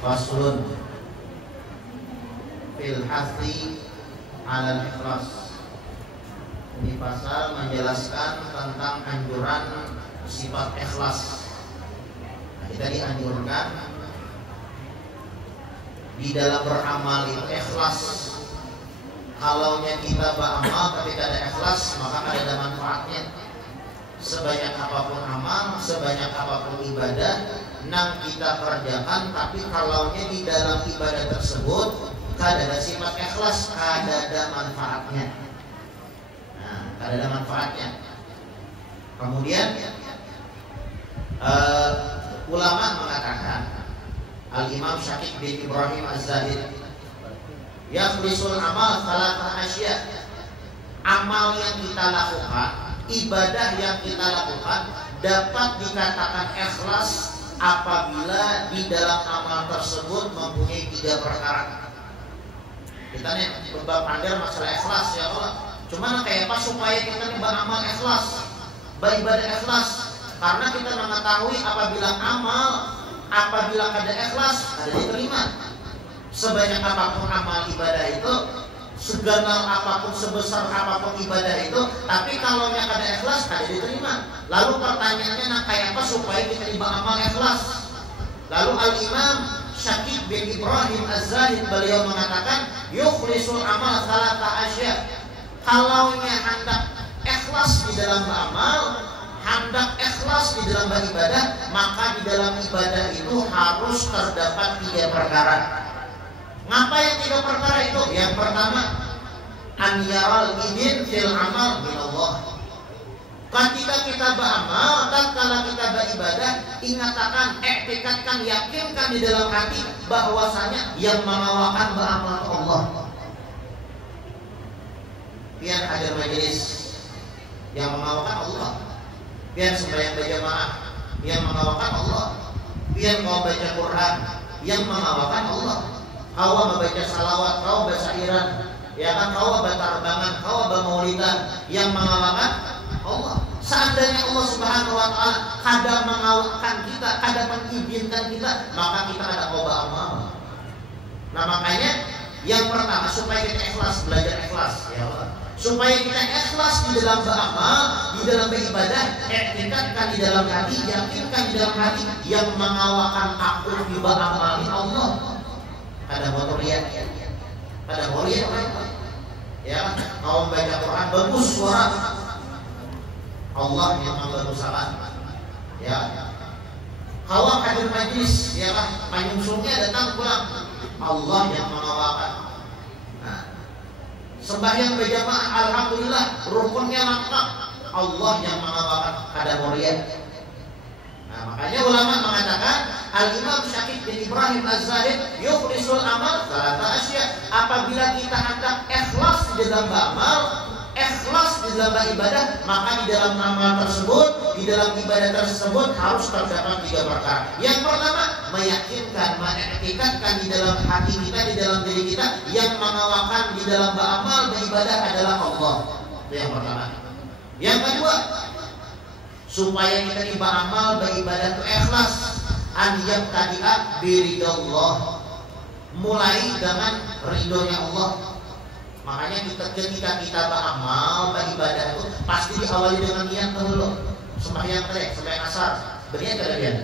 Faslun fil hathi 'alal ikhlas. Ini pasal menjelaskan tentang anjuran sifat ikhlas. Kita dianjurkan di dalam beramal itu ikhlas. Kalaunya kita beramal tapi tidak ada ikhlas, maka tidak ada manfaatnya. Sebanyak apapun amal, sebanyak apapun ibadah nang kita kerjakan, tapi kalaunya di dalam ibadah tersebut kada ada sifat ikhlas, kada ada manfaatnya. Nah, kada ada manfaatnya. Kemudian ulama mengatakan, Al-Imam Syakib bin Ibrahim Az-Zahid, yakhlisul amal salatah asya. Amal yang kita lakukan, ibadah yang kita lakukan dapat dikatakan ikhlas apabila di dalam amal tersebut mempunyai 3 perkara. Kita nih berpandang masalah ikhlas ya Allah. Cuman kayak apa supaya kita nih beramal ikhlas, beribadah ikhlas? Karena kita mengetahui apabila ada ikhlas, ada diterima. Sebanyak apapun amal ibadah itu, seganal apapun, sebesar apapun ibadah itu, tapi kalau nya kada ikhlas, kada diterima. Lalu pertanyaannya, nah kayak apa supaya kita beramal ikhlas? Lalu Al-Imam Syakib bin Ibrahim Az-Zahid beliau mengatakan, yukhlisul amal salata asya. Kalau nya hendak ikhlas di dalam beramal, hendak ikhlas di dalam beribadah, maka di dalam ibadah itu harus terdapat 3 perkara. Ngapa yang 3 perkara itu? Yang pertama, an yaral idin fil amal minallah. Ketika kita beramal dan kalau kita beribadah, ingatakan, iktikadkan, yakinkan di dalam hati bahwasanya yang mengawakan beramal Allah. Biar ada majelis yang mengawakan Allah, biar sembahyang berjamaah yang mengawakan Allah, biar kau baca Quran yang mengawakan Allah. Kau membaca salawat, kau bersairan, ya kan, kau bertarbangan, kau bermaulidan yang mengawakan Allah. Seandainya Allah Subhanahu wa taala kadang mengawakan kita, kadang mengizinkan kita, maka kita ada kau beramal. Nah, makanya yang pertama supaya kita ikhlas, belajar ikhlas ya Allah. Supaya kita ikhlas di dalam beramal, di dalam beribadah, iktikadkan di dalam hati, yakinkan di dalam hati yang mengawakan aku di beramal Allah. Ada motor riak, ada riak, ya. Kau baca Quran bagus suara, Allah yang bagus salat, ya. Kau hadir majlis, ya lah, penyusulnya datang pulang, Allah yang mengawakan. Nah, sembahyang berjamaah, alhamdulillah, rukunnya lengkap, Allah yang mengawakan. Ada riak. Nah, makanya ulama mengatakan, Al-Imam Syakib bin Ibrahim Az-Zahid, yukhlisul amal salata asya. Apabila kita hendak ikhlas di dalam beramal, ikhlas di dalam beribadah, maka di dalam amal tersebut, di dalam ibadah tersebut harus terdapat 3 perkara. Yang pertama, meyakinkan, mengiktikadkan di dalam hati kita, di dalam diri kita, yang mengawakan di dalam beramal, beribadah adalah Allah. Itu yang pertama. Yang kedua, supaya kita beramal, beribadah itu ikhlas, an yabtadi'a biridallah, mulai dengan ridhonya Allah. Makanya ketika kita beramal, beribadah itu pasti diawali dengan niat dulu. Sembahyang tadi, sembahyang asar, berniat kada biar?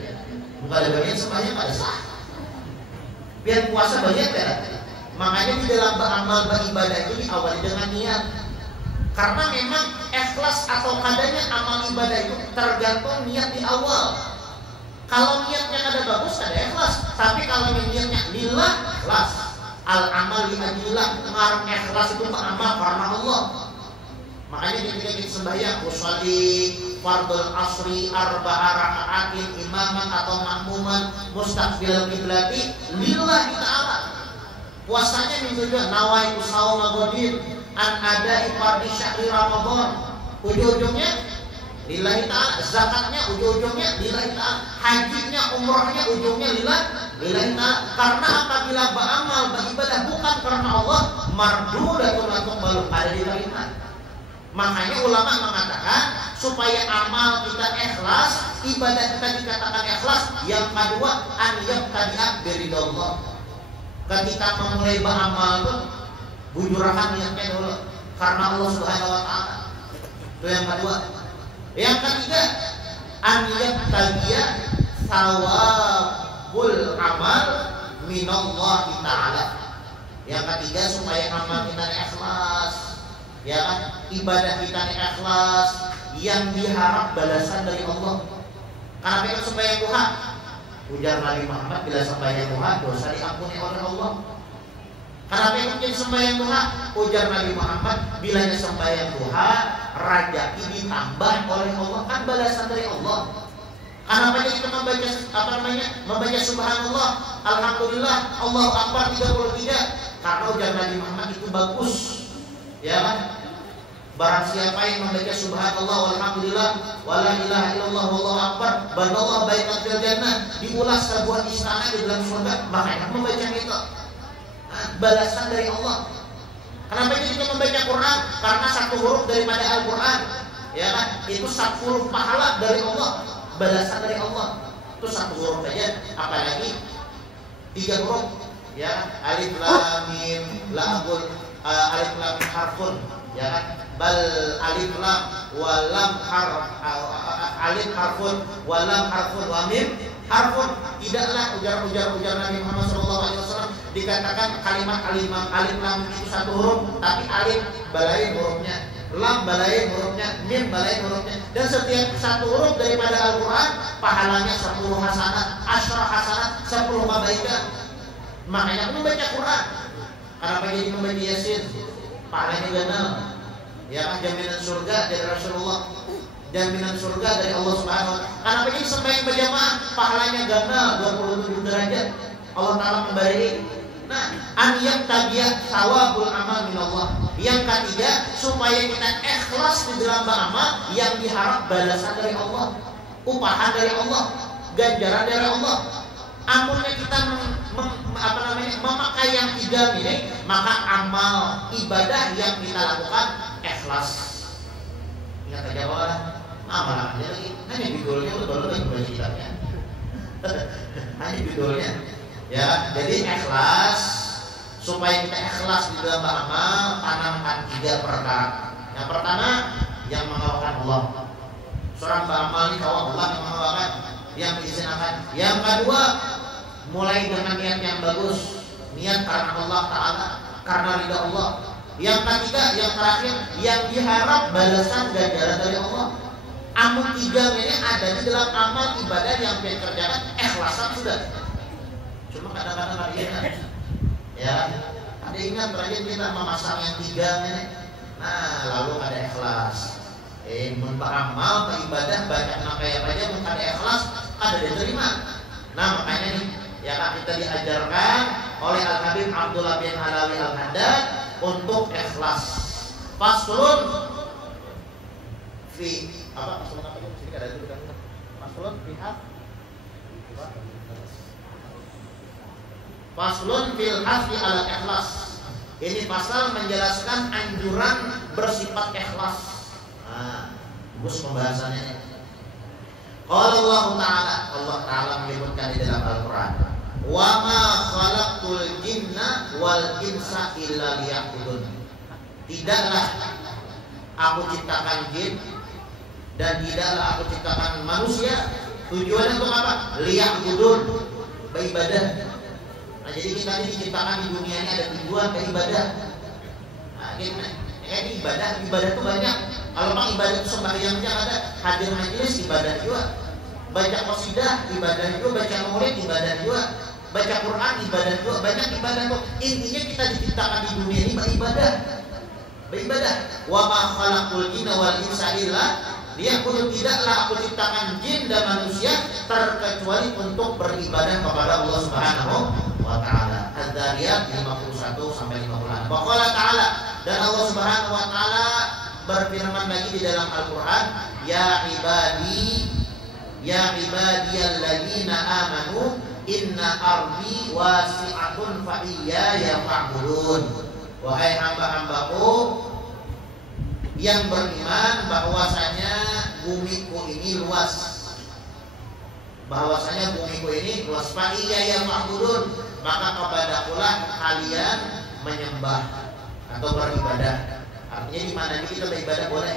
Bukan ada berniat sembahyang kada sah. Biar puasa berniat kada. Makanya di dalam beramal, beribadah itu diawali dengan niat. Karena memang ikhlas atau kadanya amal ibadah itu tergantung niat di awal. Kalau niatnya kada bagus, kada ikhlas. Tapi kalau niatnya lillah, ikhlas. Al-amal li'adillah, ngarang ikhlas itu beramal karena Allah. Makanya ketika kita sembahyang, usolli fardul asri arba'a raka'atin imaman atau makmuman mustaqbil qiblati lillahi ta'ala. Puasanya juga nawaitu shauma ghadin an ada'i fardhi syahri Ramadan. Ujung-ujungnya lillahi ta'ala, zakatnya ujung-ujungnya lillahi ta'ala, hajinya, umrohnya ujungnya lillahi ta'ala. Karena apabila beramal, beribadah bukan karena Allah, mardudatun la tuqbalu, ada diterima. Makanya ulama mengatakan supaya amal kita ikhlas, ibadah kita dikatakan ikhlas, yang kedua an yabtadi'a biridallah. Ketika memulai beramal itu bujurkan niatnya dulu karena Allah Subhanahu wa taala. Itu yang kedua. Yang ketiga, an yabtadi'a thawabul amal minallahi ta'ala. Yang ketiga, supaya amal kita ikhlas, ya kan? Ibadah kita ikhlas, yang diharap balasan dari Allah. Karena kita sembahyang duha, ujar Nabi Muhammad, bila sembahyang duha dosa diampuni oleh Allah. Karena mungkin sembahyang duha, ujar Nabi Muhammad, bila sembahyang duha rajaki ditambah oleh Allah, kan balasan dari Allah. Karena banyak kita membaca subhanallah, alhamdulillah, Allahu akbar 33. Karena ujar Nabi Muhammad itu bagus, ya kan? Barang siapa yang membaca subhanallah walhamdulillah wala ilaha illallah wallahu akbar, banallahu baitan fil jannah, diulas sebuah istana di dalam surga. Makanya membaca itu balasan dari Allah. Kenapa kita membaca Quran? Karena satu huruf daripada Al-Quran, ya kan? Itu 10 pahala dari Allah, balasan dari Allah. Itu satu huruf saja, apalagi 3 huruf, ya, alif lam mim lamul, alif lam harfun, ya kan? Bal alif lam wa lam alif harfun wa lam harfun wa mim harfun. Tidaklah ujar Nabi Muhammad SAW dikatakan kalimat alif lam itu satu huruf, tapi alif balain hurufnya, lam balain hurufnya, mim balain hurufnya, dan setiap satu huruf daripada Al-Quran pahalanya 10 hasanat, 10 hasanat, 10 kebaikan. Makanya membaca Quran. Kenapa jadi membaca Yasin? Pahalanya ganal. Ya kan, jaminan surga dari Rasulullah, jaminan surga dari Allah Subhanahu wa taala. Karena begini sembahyang berjamaah pahalanya ganal 27 derajat. Allah Taala memberi. Nah, an yabtaghiya thawabul amal minallah. Yang ketiga, supaya kita ikhlas di dalam beramal, yang diharap balasan dari Allah, upahan dari Allah, ganjaran dari Allah. Amunnya kita memakai yang 3 ini, maka amal ibadah yang kita lakukan ikhlas. Ingat aja bahwa amal aja lagi, hanya bidulnya udah lagi kewajibannya. Hanya bidulnya. Ya, jadi ikhlas, supaya kita ikhlas di dalam beramal, tanamkan 3 perkara. Yang pertama, yang mengawakan Allah. Seorang beramal ini kalau Allah yang mengawakan, yang diizinkan. Yang kedua, mulai dengan niat yang bagus, niat karena Allah Ta'ala, karena ridha Allah. Yang ketiga, yang terakhir, yang diharap balasan ganjaran dari Allah. Amun 3 ini ada di dalam amal ibadah yang kita kerjakan, ikhlasan sudah. Cuma kadang-kadang ada ingat, ya, ada ingat terakhir kita memasang yang 3 ini. Nah, lalu ada ikhlas. Beramal, beribadah, banyak kayak aja, bukan ada ikhlas, ada diterima. Nah, makanya nih, ya kan, kita diajarkan oleh Al-Habib Abdullah bin Alawi Al-Haddad untuk ikhlas. Faslun fi apa? Faslun apa itu? Sini ada itu kan. Faslun pihak Faslun fil hasbi ala ikhlas. Ini pasal menjelaskan anjuran bersifat ikhlas. Nah, bagus pembahasannya. Qala Allah Ta'ala menyebutkan di dalam Al-Quran, wa ma khalaqtul jinna wal insa illa liya'budun. Tidaklah aku ciptakan jin dan tidaklah aku ciptakan manusia, tujuannya untuk apa? Liya'budun, beribadah. Nah, jadi kita ini diciptakan di dunia ini ada tujuan beribadah. Nah, ini ibadah itu banyak. Kalau memang ibadah itu sembahyangnya ada, hadir majelis ibadah juga, baca qasidah ibadah juga, baca maulid ibadah juga, baca Quran ibadah juga, banyak ibadah tuh. Intinya kita diciptakan di dunia ini beribadah. Wa ma khalaqul jinna wal insa illa liya'budun. Tidaklah aku ciptakan jin dan manusia terkecuali untuk beribadah kepada Allah Subhanahu wa taala. Az-Zariyat 51 sampai 56. Wa qala ta'ala, dan Allah Subhanahu wa taala berfirman lagi di dalam Al-Quran, ya ibadiyalladzina amanu inna ardi wasi'atun fa iyaya fa'budun. Wahai hamba-hambaku yang beriman bahwasanya bumiku ini luas. Bahwasanya bumiku ini luas, fa iyaya fa'budun, maka kepadakulah kalian menyembah atau beribadah. Artinya di mana kita beribadah boleh.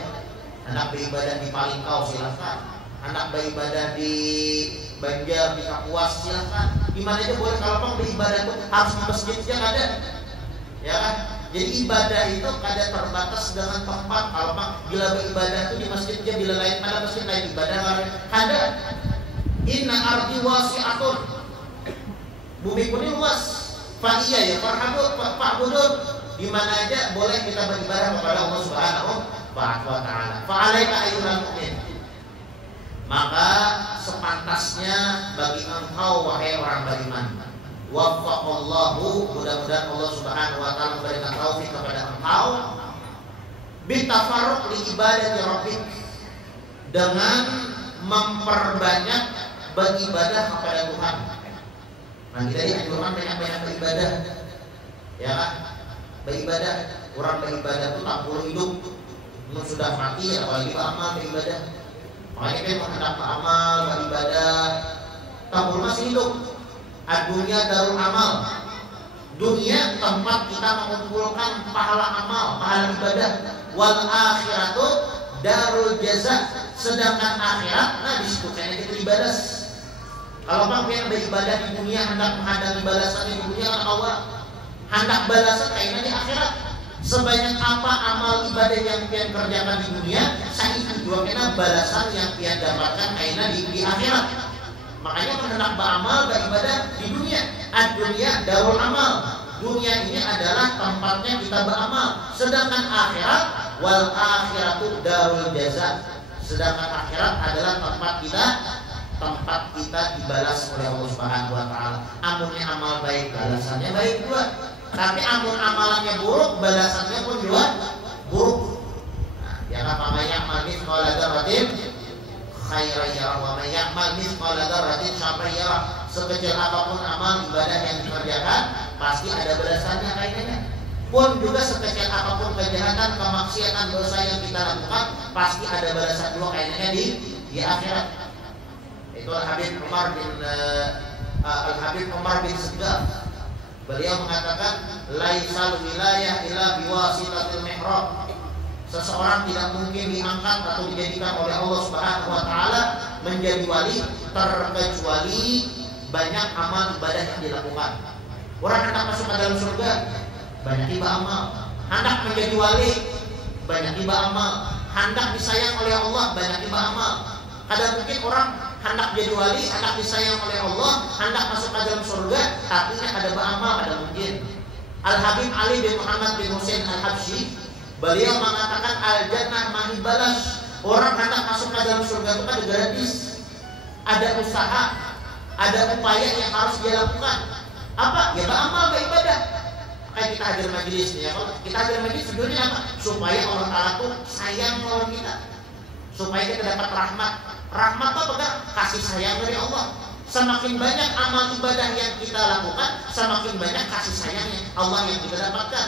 Anak beribadah di Palingkau silahkan. Anak beribadah di Banjar, di Kapuas silahkan. Di mana aja boleh. Kalau mau beribadah itu harus di masjid yang ada, ya kan? Jadi ibadah itu kada terbatas dengan tempat. Kalau mau bila beribadah itu di masjid aja, bila lain ada masjid lain ibadah ada. Inna ardi wasi'atun, bumi ini luas. Fa iya ya fa'budun, di mana aja boleh kita beribadah kepada Allah Subhanahu wa taala. Fa alaika ayyuhal mu'min, maka sepantasnya bagi engkau wahai orang beriman. Waffaqallahu, mudah-mudahan Allah Subhanahu wa taala memberikan taufik kepada engkau bitafarruq li ibadati rabbik, dengan memperbanyak beribadah kepada Tuhan. Nah, kita dianjurkan banyak-banyak beribadah, ya kan? Beribadah, orang beribadah itu tak perlu hidup. Mun sudah mati apalagi beramal beribadah. Makanya kan hendak beramal beribadah tak perlu masih hidup. Dunia darul amal. Dunia tempat kita mengumpulkan pahala amal, pahala ibadah. Wal akhiratu darul jaza. Sedangkan akhirat, nah disitu kayaknya kita dibalas. Kalau yang beribadah di dunia hendak menghadapi balasannya di dunia karena Allah, hendak balasan kayaknya di akhirat. Sebanyak apa amal ibadah yang pian kerjakan di dunia, saya ikut juga kena balasan yang pian dapatkan kayaknya di akhirat. Makanya hendak beramal beribadah di dunia. Ad-dunya darul amal. Dunia ini adalah tempatnya kita beramal. Sedangkan akhirat, wal akhiratu darul jaza. Sedangkan akhirat adalah tempat kita dibalas oleh Allah Subhanahu wa taala. Amunnya amal baik, balasannya baik juga. Tapi amun amalannya buruk, balasannya pun juga buruk. Nah, ya kan man ya'mal mithqala dzarratin khairan yarah wa man ya'mal mithqala dzarratin syarran yarah. Sekecil apapun amal ibadah yang dikerjakan, pasti ada balasannya kayaknya. Pun juga sekecil apapun kejahatan, kemaksiatan, dosa yang kita lakukan, pasti ada balasan juga kayaknya di akhirat. Itu Al-Habib Umar bin Segaf. Beliau mengatakan laisal wilayah illa biwasitatil mihrab. Seseorang tidak mungkin diangkat atau dijadikan oleh Allah Subhanahu wa taala menjadi wali terkecuali banyak amal ibadah yang dilakukan. Orang hendak masuk ke dalam surga, banyak tiba amal. Hendak menjadi wali, banyak tiba amal. Hendak disayang oleh Allah, banyak tiba amal. Kadang mungkin orang hendak jadi wali, hendak disayang oleh Allah, hendak masuk ke dalam surga, tapi ada beramal, ada mungkin. Al-Habib Ali bin Muhammad bin Husain Al-Habsyi, beliau mengatakan al-jannah mahibalas. Orang hendak masuk ke dalam surga itu kan gratis. Ada usaha, ada upaya yang harus dia lakukan. Apa? Ya beramal, beribadah. Kayak kita hadir majelis nih ya, kalau kita hadir majelis tujuannya apa? Supaya Allah Ta'ala tuh sayang lawan kita, supaya kita dapat rahmat. Rahmat apa enggak? Kasih sayang dari Allah. Semakin banyak amal ibadah yang kita lakukan, semakin banyak kasih sayang yang Allah yang kita dapatkan.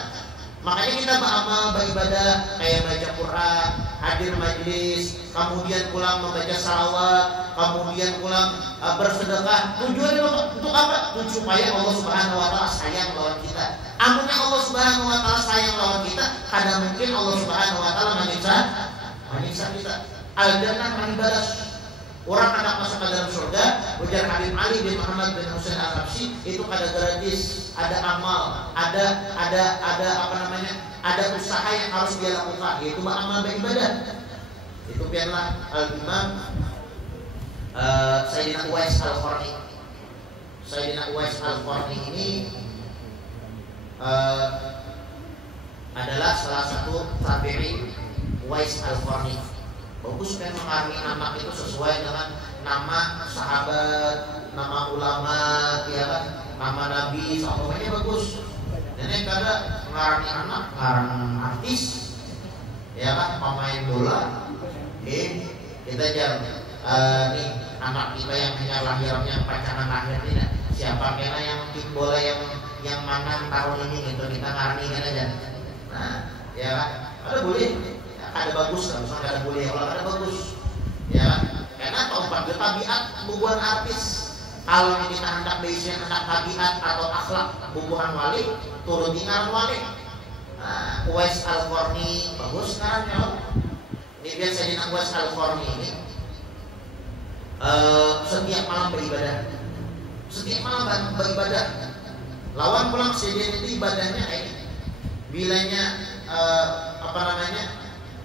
Makanya kita beramal, beribadah, kayak baca Quran, hadir majelis, kemudian pulang membaca salawat, kemudian pulang bersedekah. Tujuannya untuk apa? Supaya Allah Subhanahu wa taala sayang lawan kita. Amunnya Allah Subhanahu wa taala sayang lawan kita, kadang mungkin Allah Subhanahu wa taala menyiksa kita. Al-jannah manibalas. Orang anak masuk ke dalam surga, ujar Habib Ali bin Muhammad bin Husain Al-Habsyi, itu kada gratis, ada amal, ada apa namanya? Ada usaha yang harus dia lakukan, yaitu beramal beribadah. Itu biarlah Al-Imam Sayyidina Uwais Al-Qarni. Sayyidina Uwais Al-Qarni ini adalah salah satu tabi'in Uwais Al-Qarni. Bagus kan mengarungi anak itu sesuai dengan nama sahabat, nama ulama, ya kan, nama nabi, semuanya bagus. Dan yang kada mengarungi anak, ngarang artis, ya kan, pemain bola. Kita jangan nih anak kita yang lahirnya pacaran lahir ini, siapa kena yang tim bola yang menang tahun ini gitu, kita ngarni kan aja. Nah, ya kan, ada boleh, ada bagus, kan, misalnya ada boleh, kalau ada bagus, ya kan, karena tempat tabiat bubuhan artis. Kalau kita hendak beisian hendak tabiat atau akhlak bubuhan wali, turun tinggal wali. Nah, Uwais Al-Qarni bagus sekarang ya. Ini biar Sayyidina Uwais Al-Qarni ini setiap malam beribadah. Setiap malam beribadah. Lawan pulang Sayyidina itu ibadahnya bilanya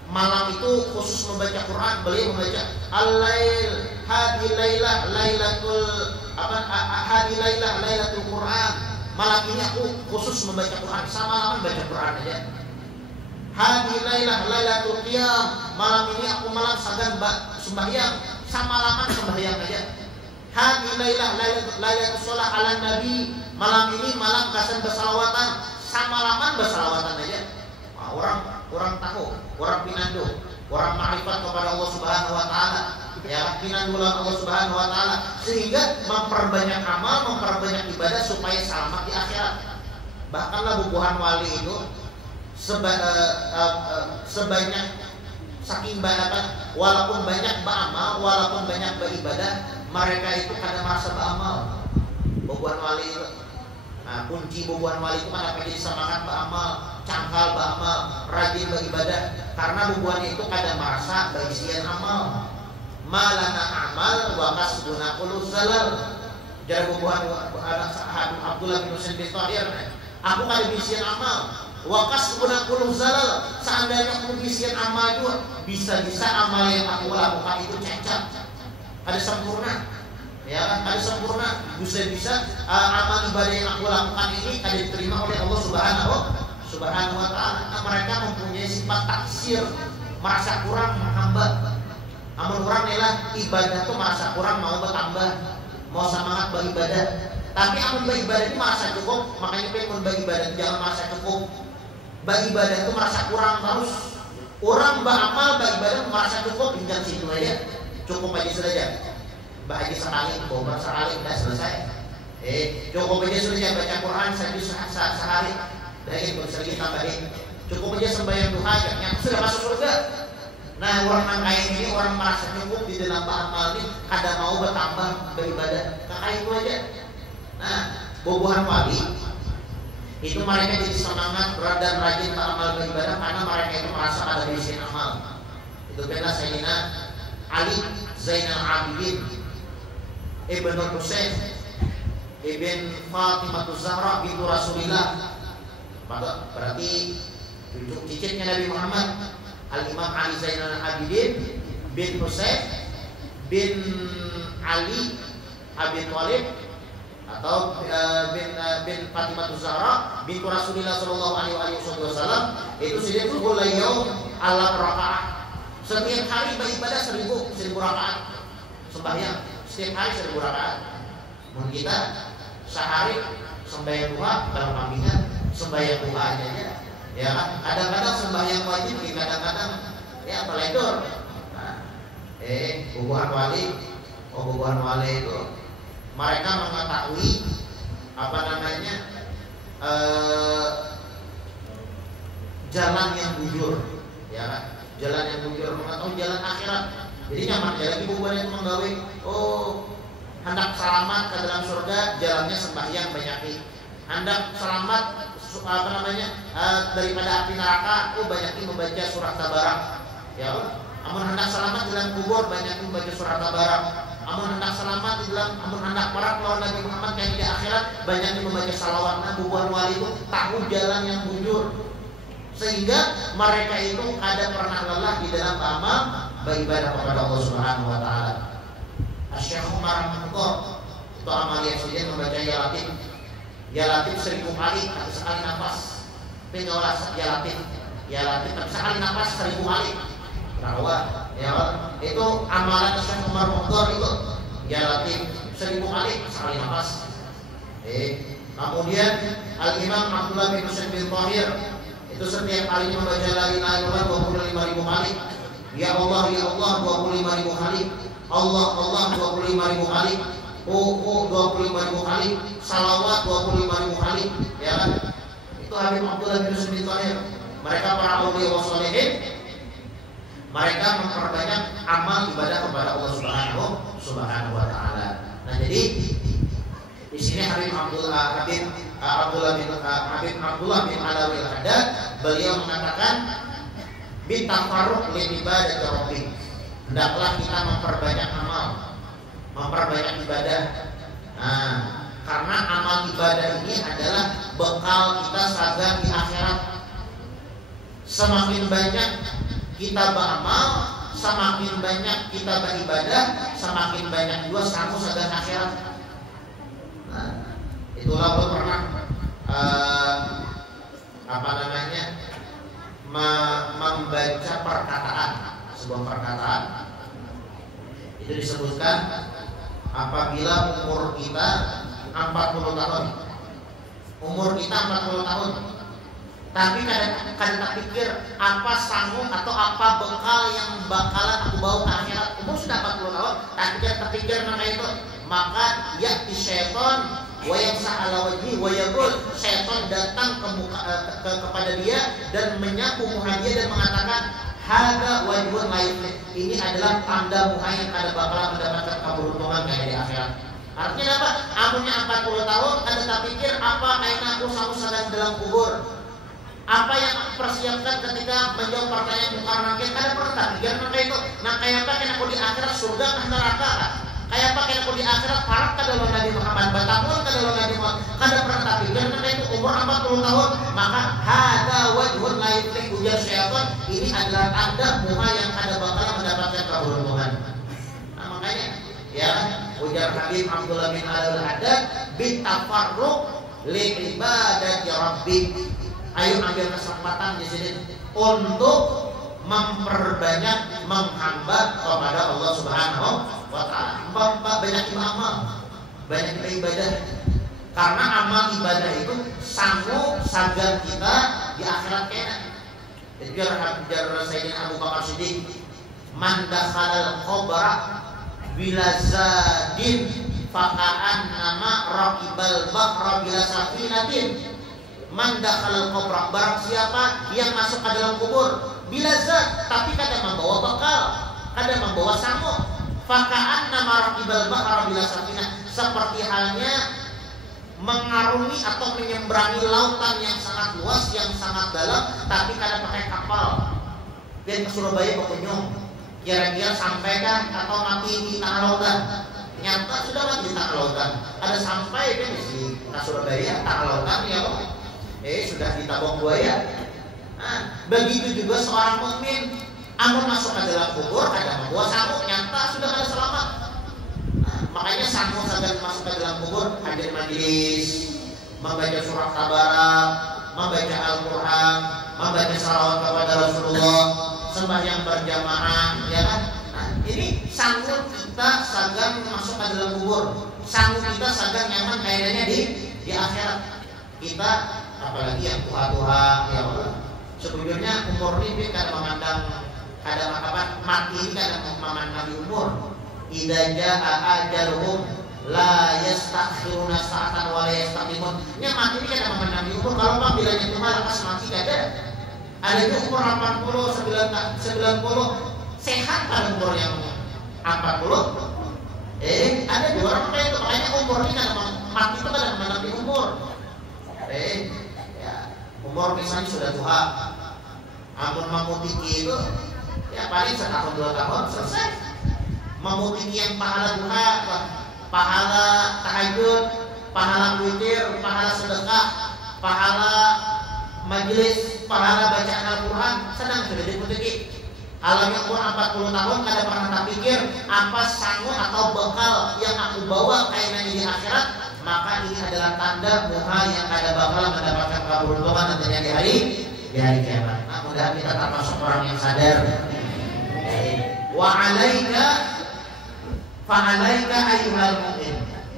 malam itu khusus membaca Quran, beliau membaca Al-Lail hadi lailah lailatul lailatul Quran. Malam ini aku khusus membaca Quran, sama baca Quran aja. Hadi lailah lailatul qiyam. Malam ini aku malam sagan sembahyang, sama sembahyang aja. Hadi lailah lailatul shalah ala nabi. Malam ini malam kasan bersalawatan, sama bersalawatan aja. Nah, orang tahu, orang pinandu, orang ma'rifat kepada Allah Subhanahu wa taala, ya, pinandulan Allah Subhanahu wa taala, sehingga memperbanyak amal, memperbanyak ibadah supaya selamat di akhirat. Bahkanlah bubuhan wali itu sebanyak saking banyak, walaupun banyak beramal, walaupun banyak beribadah, mereka itu kadang merasa beramal. Bubuhan wali itu, nah, kunci bubuhan wali itu kan apa, jadi semangat beramal, cangkal beramal, rajin beribadah. Karena bubuhan itu kadang merasa baisian amal. Malana amal wa kasbuna quluz zalal. Jadi bubuhan Abdullah bin Husain bin Tahir, aku kada bisian amal, wa kasbuna quluz zalal. Seandainya aku bisian amal juga, bisa-bisa amal yang aku lakukan itu cacat, ada sempurna. Ya kan, ada sempurna, bisa-bisa amal ibadah yang aku lakukan ini kada diterima oleh Allah Subhanahu wa ta'ala. Nah, mereka mempunyai sifat taksir, merasa kurang menghambat. Amun orang ialah ibadah itu merasa kurang, mau bertambah, mau semangat beribadah. Tapi amun beribadah itu merasa cukup, makanya pengen beribadah jangan merasa cukup. Beribadah itu merasa kurang terus. Orang beramal beribadah merasa cukup, hingga situ aja, cukup aja saja. Bahagia sekali, bobar sekali, sudah selesai. Cukup aja sudah baca Quran sehari. Dah itu sering tambahin. Cukup aja sembahyang duha, yang sudah masuk surga. Nah, orang kaya ini orang merasa cukup di dalam amal ini, kada mau bertambah beribadah. Kayak itu aja. Nah, bubuhan wali itu mereka jadi semangat berat dan rajin beramal beribadah karena mereka itu merasa ada bisian amal. Itu benar Sayyidina Ali Zainal Abidin Ibn Husain Ibn Fatimah Zahra bintu Rasulillah. Maka berarti cucu cicitnya Nabi Muhammad, Al-Imam Ali Zainal Abidin bin Husain bin Ali Abi Thalib atau bin Fatimah Zahra bintu Rasulillah sallallahu alaihi wasallam. Itu sendiri boleh yaum ala rakaat. Setiap hari beribadah 1000 rakaat. Sembahyang setiap hari 1000 rakaat. Mungkin kita sehari sembahyang duha dalam kambingan, sembahyang duha aja ya kan. Kadang-kadang sembahyang wajib, kadang-kadang ya peledor. Nah, bubuhan wali itu mereka mengetahui jalan yang bujur, ya kan? Jalan yang bujur, mengetahui jalan akhirat. Jadi nyaman ya lagi bubuhan itu menggawe. Hendak selamat ke dalam surga, jalannya sembahyang banyakin. Hendak selamat daripada api neraka, banyakin membaca surat Tabarak. Ya, amun hendak selamat dalam kubur, banyakin membaca surat Tabarak. Amun hendak selamat amun hendak para lawan Nabi Muhammad yang di akhirat, banyakin membaca salawat. Nah, bubuhan wali itu tahu jalan yang bujur, sehingga mereka itu kada pernah lelah di dalam amal beribadah kepada Allah Subhanahu wa taala. Syekh Umar Mukhtar itu amalia saja membaca ya latif 1000 kali atau sekali nafas. Pengolah ya latif tapi sekali nafas 1000 kali. Bahwa ya itu amalan Syekh Umar Mukhtar itu ya latif 1000 kali sekali nafas. Kemudian Al Imam Abdullah bin Husain bin Tahir Itu setiap kalinya membaca la ilaha illallah 25.000 kali. Ya Allah 25.000 kali. Allah 25.000 kali. 25.000 kali. Salawat 25.000 kali. Ya kan? Itu Habib Abdullah bin Yusuf bin Thahir. Mereka para auliya wa sholihin, mereka memperbanyak amal ibadah kepada Allah Subhanahu wa taala. Nah, jadi di sini Habib Abdullah bin Alawi al-Haddad beliau mengatakan bitafarruq li ibadati rabbik. Hendaklah kita memperbanyak amal, memperbanyak ibadah. Nah, karena amal ibadah ini adalah bekal kita saga di akhirat. Semakin banyak kita beramal, semakin banyak kita beribadah, semakin banyak juga sanggup saga akhirat. Nah, itulah gue pernah membaca perkataan, sebuah perkataan itu disebutkan apabila umur kita 40 tahun, umur kita 40 tahun, tapi kadang pikir apa sanggup atau apa bekal yang bakalan aku bawa ke akhirat. Umur sudah 40 tahun, tapi terpikir mengenai itu, maka ya'ti syaitan wa yamsah ala wajhi wa yaqul, syaitan datang kepada dia dan menyapu muka dia dan mengatakan hadza wajhun la yuflih, ini adalah tanda muka yang kada bakalan mendapatkan keberuntungan kayak di akhirat. Artinya apa? Amunnya 40 tahun kada tak pikir apa kain aku sedang dalam kubur. Apa yang aku persiapkan ketika menjawab pertanyaan muka nakir, kada pernah tak pikir maka itu. Nah, kayak apa kan aku di akhirat surga ke neraka kan? Kayak apa kan aku di akhirat parak ke dalam Nabi Muhammad, batangul ke dalam Nabi Muhammad. Kada pernah tak pikir maka itu umur 40 tahun, maka hadza wajhun la yuflih, ujar syaitan, ini adalah tanda muka yang kada bakal mendapatkan keberuntungan. Nah, makanya ya ujar Habib Abdullah bin Al-Haddad bitafarruq li ibadati rabbik. Ayo ambil kesempatan di sini untuk memperbanyak menghamba kepada Allah Subhanahu wa taala. Banyak amal, banyak ibadah. Karena amal ibadah itu sanggup sagar kita di akhirat kena. Jadi biar Sayyidina Abu Bakar Siddiq, man dakhalal qabra bila zadin faka'an nama raqibal bahra bila safinatin. Man dakhalal qabra, barang siapa yang masuk ke dalam kubur bila zat, tapi kada membawa bekal, kada membawa sanggup, faka'an nama raqibal bahra bila safinah, seperti halnya mengarungi atau menyeberangi lautan yang sangat luas, yang sangat dalam, tapi kada pakai kapal. Biar ke Surabaya berkunjung, kira-kira sampai kan atau mati di tengah lautan. Nyata sudah mati di tengah lautan. Ada sampai kan di Surabaya tengah lautan ya loh. Sudah ditabung buaya. Nah, begitu juga seorang mukmin, amun masuk ke dalam kubur kada membawa sanggup, nyata sudah kada selamat. Makanya sanggup saja masuk ke dalam kubur, hadir majelis, membaca surat Tabarak, membaca Al-Quran, membaca salawat kepada Rasulullah, sembahyang berjamaah, ya kan? Nah, ini sanggup kita sagan masuk ke dalam kubur, sanggup kita sagan nyaman kayaknya di akhirat. Kita apalagi yang tua-tua, ya Allah. Sebetulnya umur ini kada memandang, kada mati ini kada memandang umur. Idza jaa ajaluhum la yastakhiruna sa'atan wa la yastaqdimun. Nya mati ini kada memandang umur. Kalau panggilannya cuma lepas mati kada. Ada yang umur 80, 90 sehat kan umur yang 40. Ada dua orang kayak itu, makanya umur ini kada mati itu kada memandang umur. Ya, umur misalnya sudah tua, amun memutiki itu ya paling setahun 2 tahun selesai. Memutiki yang pahala duha, pahala tahajud, pahala witir, pahala sedekah, pahala majelis, pahala bacaan Al-Quran, senang sudah dimutiki. Kalau yang umur 40 tahun kada pernah tak pikir apa sanggup atau bekal yang aku bawa kayak di akhirat, maka ini adalah tanda muka yang kada bakal mendapatkan keberuntungan nantinya di hari kiamat. Nah, mudah kita termasuk orang yang sadar. Wa alaika fa alaika ayyuhal mu'min,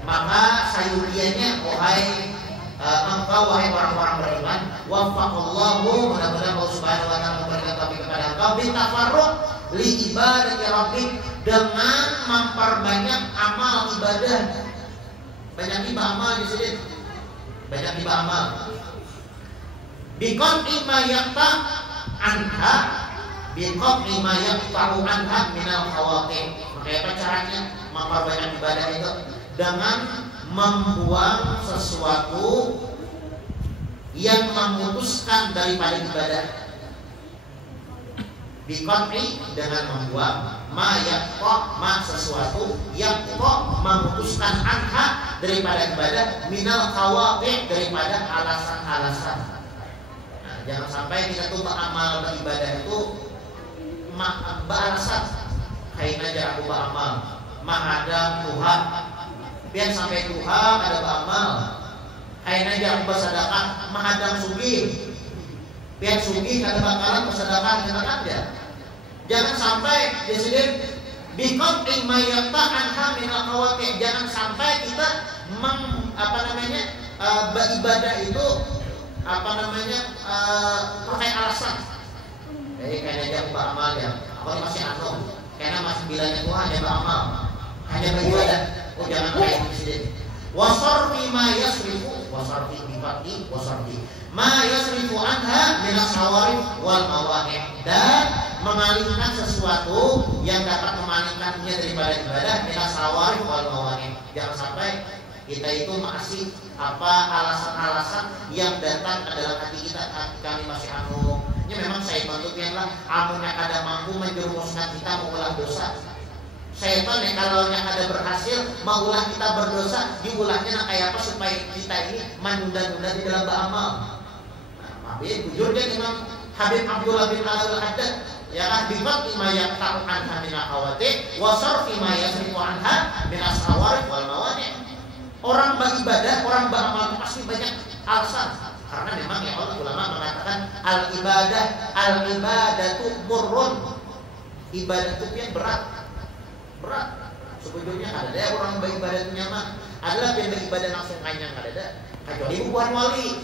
maka sayuriannya wahai engkau wahai orang-orang beriman, waffaqallahu, mudah-mudahan Allah Subhanahu wa taala memberikan taufik kepada engkau bitafarruq li ibadati rabbik, dengan memperbanyak amal ibadah. Banyak tiba amal di sini. Banyak tiba amal. Biqat'i ma yaqta anha, biqat'i ma yaqta'u anha minal khawatir. Maka apa caranya memperbanyak ibadah itu? Dengan membuang sesuatu yang memutuskan daripada ibadah. Biqat'i, dengan membuang, ma yaqta, ma sesuatu yang memutuskan anha daripada ibadah, minal khawatir, daripada alasan-alasan. Nah, jangan sampai kita tuh beramal beribadah itu beralasan kain aja aku beramal menghadap Tuhan, biar sampai Tuhan ada beramal kain aja aku bersedekah menghadap sugih, biar sugih kada bakalan bersedekah kita aja. Jangan sampai disini biqat'i ma yaqta anha minal khawatir. Jangan sampai kita beribadah itu pakai alasan. Kayaknya dia beramal ya, aku masih karena masih bilangnya Tuhan hanya beramal, hanya beribadah. Oh jangan kayak disini. Wasarfi ma yasrifu, wasarfi biqat'i wasarfi ma yasrifu anha minas sawarif wal mawaqi', dan mengalihkan sesuatu yang dapat memalingkannya daripada ibadah, minas sawarif wal mawaqi'. Jangan sampai kita itu masih alasan-alasan yang datang ke dalam hati kita, kami masih ini memang saya bentuknya lah amunnya kada mampu menjerumuskan kita mengulah dosa. Setan ya kalau ada berhasil mengulah kita berdosa, diulahnya kayak apa supaya kita ini menunda-nunda di dalam beramal. Habib jujur dia Imam Habib Abdullah bin Al-Haddad, ya kan, biqat'i ma yaqta'u anha minal khawatir wa sarfi ma yasrifu anha minas sawarif wal mawani'. Orang beribadah, orang beramal pasti banyak alasan, karena memang ya Allah ulama mengatakan al-ibadatu murrun, ibadah itu yang berat. Sebetulnya ada orang beribadah itu nyaman, adalah yang beribadah langsung kanyang ada. Kecuali bubuhan wali.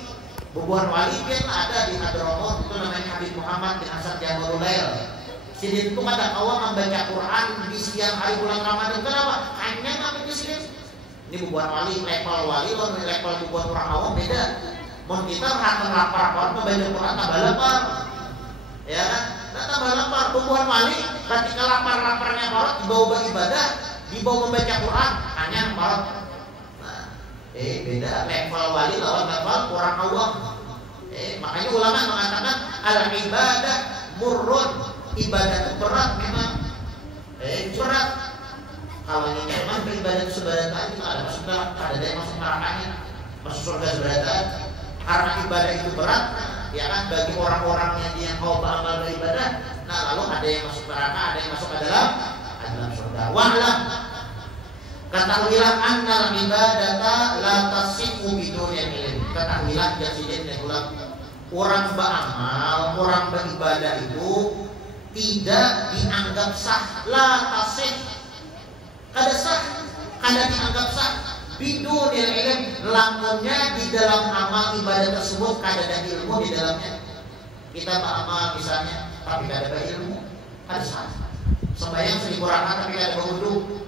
Bubuhan wali kan ada di Hadramaut, itu namanya Habib Muhammad bin Hasan Jabarulail. Sidin itu kadang awam membaca Quran di siang hari bulan Ramadan. Kenapa? Kanyang apa itu sidin? Ini bubuhan wali, level wali, level bubuhan orang awam beda. Mau kita lapar membaca Quran tambah lapar, ya kan? Tambah lapar. Bubuhan wali ketika lapar-laparnya parot dibawa beribadah, dibawa membaca Quran, kanyang parot. Beda level wali lawan level orang awam. Makanya ulama mengatakan al-ibadah murrun, ibadah itu berat memang. Berat. Kalau ini nyaman beribadah sebadan tadi ada masuk neraka, ada yang masuk nerakanya, masuk surga sebadan. Karena ibadah itu berat, ya kan, bagi orang-orang yang dia mau beramal beribadah. Nah lalu ada yang masuk neraka, ada yang masuk ke dalam surga. Wa'lam, ketahuilah annal ibadata la tasihhu bidunil ilm. Ketahuilah jasiden dan ulang, orang beramal, orang beribadah itu tidak dianggap sah. La tasih, kada sah, kada dianggap sah bidunil ilm, lamunnya di dalam amal ibadah tersebut kada ada ilmu di dalamnya. Kita beramal misalnya tapi kada ada ilmu, kada sah. Sembahyang 1000 rakaat tapi kada berwudu,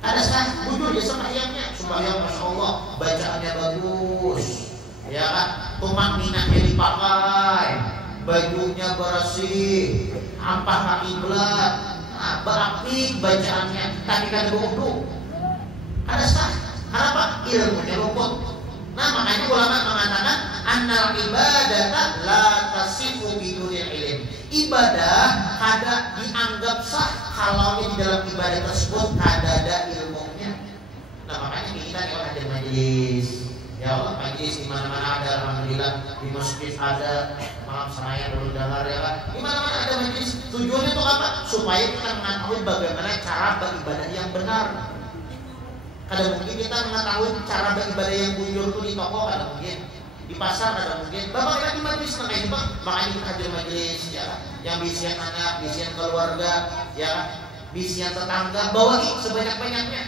ada sah. Jujur dia sembahyangnya, sembahyang masya Allah, bacaannya bagus, ya kan, tumakninahnya dipakai, bajunya bersih, ampah kiblat, berapi bacaannya, tapi kada berwudu, ada sah. Kenapa? Ilmunya luput. Nah makanya ulama mengatakan annal ibadata la tasihhu bidunil ilm. Ibadah kada dianggap sah kalau di dalam ibadah tersebut kada ada ilmunya. Nah makanya kita kalau hadir majelis, ya Allah, majelis di mana-mana ada, alhamdulillah, di masjid ada, malam seraya dulu dengar, ya kan, di mana-mana ada majelis. Tujuannya itu apa? Supaya kita mengetahui bagaimana cara beribadah yang benar. Kada mungkin kita mengetahui cara beribadah yang bujur itu di toko, kada mungkin. Di pasar ada mungkin. Bapak lagi majelis nang kayak bang, makanya kita hadir majelis, ya, yang bisian anak, bisian keluarga, ya, bisian tetangga, bawahi sebanyak-banyaknya.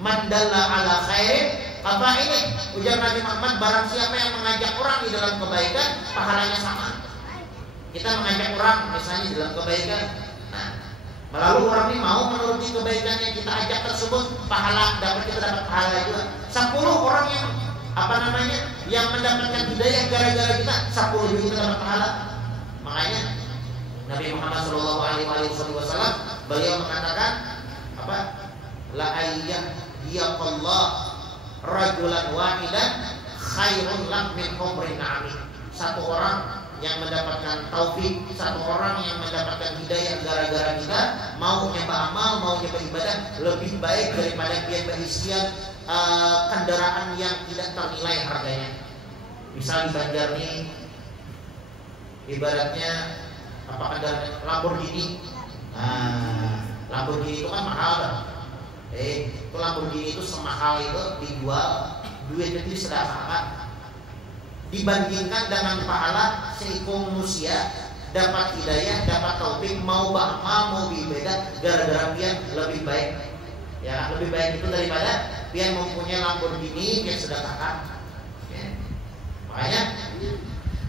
Man dalla ala khairin Apa ini? Ujar Nabi Muhammad, barang siapa yang mengajak orang di dalam kebaikan, pahalanya sama. Kita mengajak orang misalnya di dalam kebaikan. Nah, lalu orang ini mau menuruti kebaikan yang kita ajak tersebut, pahala kita dapat pahala juga. 10 orang yang mendapatkan hidayah gara-gara kita, 10 juga kita dapat pahala. Makanya Nabi Muhammad Shallallahu Alaihi Wasallam beliau mengatakan la ayyadiyallah rajulan wahidan khairun lak min humrin na'am. Satu orang yang mendapatkan taufik, satu orang yang mendapatkan hidayah gara-gara kita, mau nyoba amal, mau nyoba ibadah, lebih baik daripada dia berisian kendaraan yang tidak ternilai harganya. Misal di Banjar nih, ibaratnya ada Lamborghini. Nah, Lamborghini itu kan mahal kan? Itu Lamborghini itu semahal itu dijual, duitnya itu disedekahkan. Dibandingkan dengan pahala seikung manusia dapat hidayah, dapat taufik, mau beramal, mau beribadah, gara-gara pian lebih baik. Ya, lebih baik itu daripada pian mempunyai Lamborghini pian sedekahkan. Ya. Makanya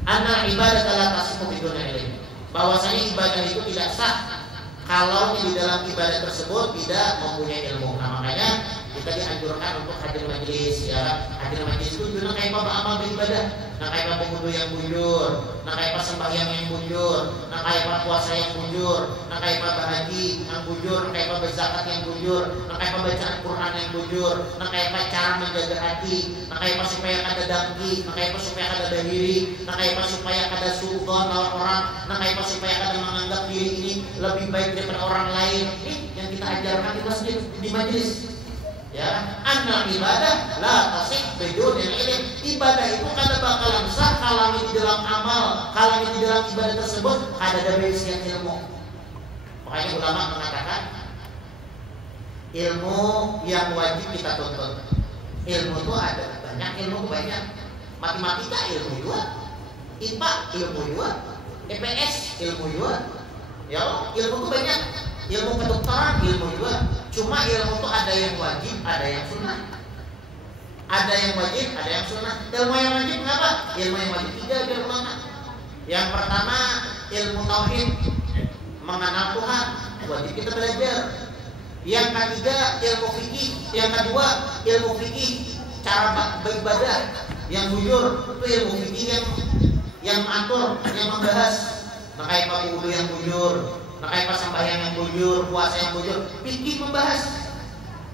anna ibadah la tasmu bidun ilm. Bahwasanya ibadah itu tidak sah kalau di dalam ibadah tersebut tidak mempunyai ilmu. Nah, makanya kita dianjurkan untuk hadir majelis, ya. Hadir majelis itu tujuannya kayak apa amal beribadah. Nah, kayak apa wudu yang bujur, nah kayak apa sembahyang yang bujur, nah kayak apa puasa yang bujur, nah kayak apa berhaji yang bujur, nah kayak apa berzakat yang bujur, nah kayak apa bacaan Quran yang bujur, nah kayak apa cara menjaga hati, nah kayak apa supaya kada dengki, nah kayak apa supaya kada dahiri, nah kayak apa supaya kada suudzon lawan orang, nah kayak apa supaya kada menganggap diri ini lebih baik daripada orang lain. Ini yang kita ajarkan di masjid, di majelis. Ya, anna ibadah la tasih bidun ilm. Ibadah itu kada bakalan sah kalau di dalam amal, kalau di dalam ibadah tersebut ada basic ilmu. Makanya ulama mengatakan ilmu yang wajib kita tuntut. Ilmu itu ada banyak, ilmu banyak. Matematika ilmu juga, IPA ilmu juga, EPS ilmu juga. Ya, ilmu itu banyak. Ilmu kedokteran ilmu juga. Cuma ilmu itu ada yang wajib, ada yang sunnah. Ada yang wajib, ada yang sunnah. Ilmu yang wajib kenapa? Ilmu yang wajib 3 biar ulama. Yang pertama ilmu tauhid, mengenal Tuhan, wajib kita belajar. Yang ketiga ilmu fikih. Yang kedua ilmu fikih, cara beribadah yang bujur. Itu ilmu fikih yang mengatur, yang membahas. Maka apa wudu yang bujur, maka apa sembahyang yang bujur, puasa yang bujur, fikih membahas.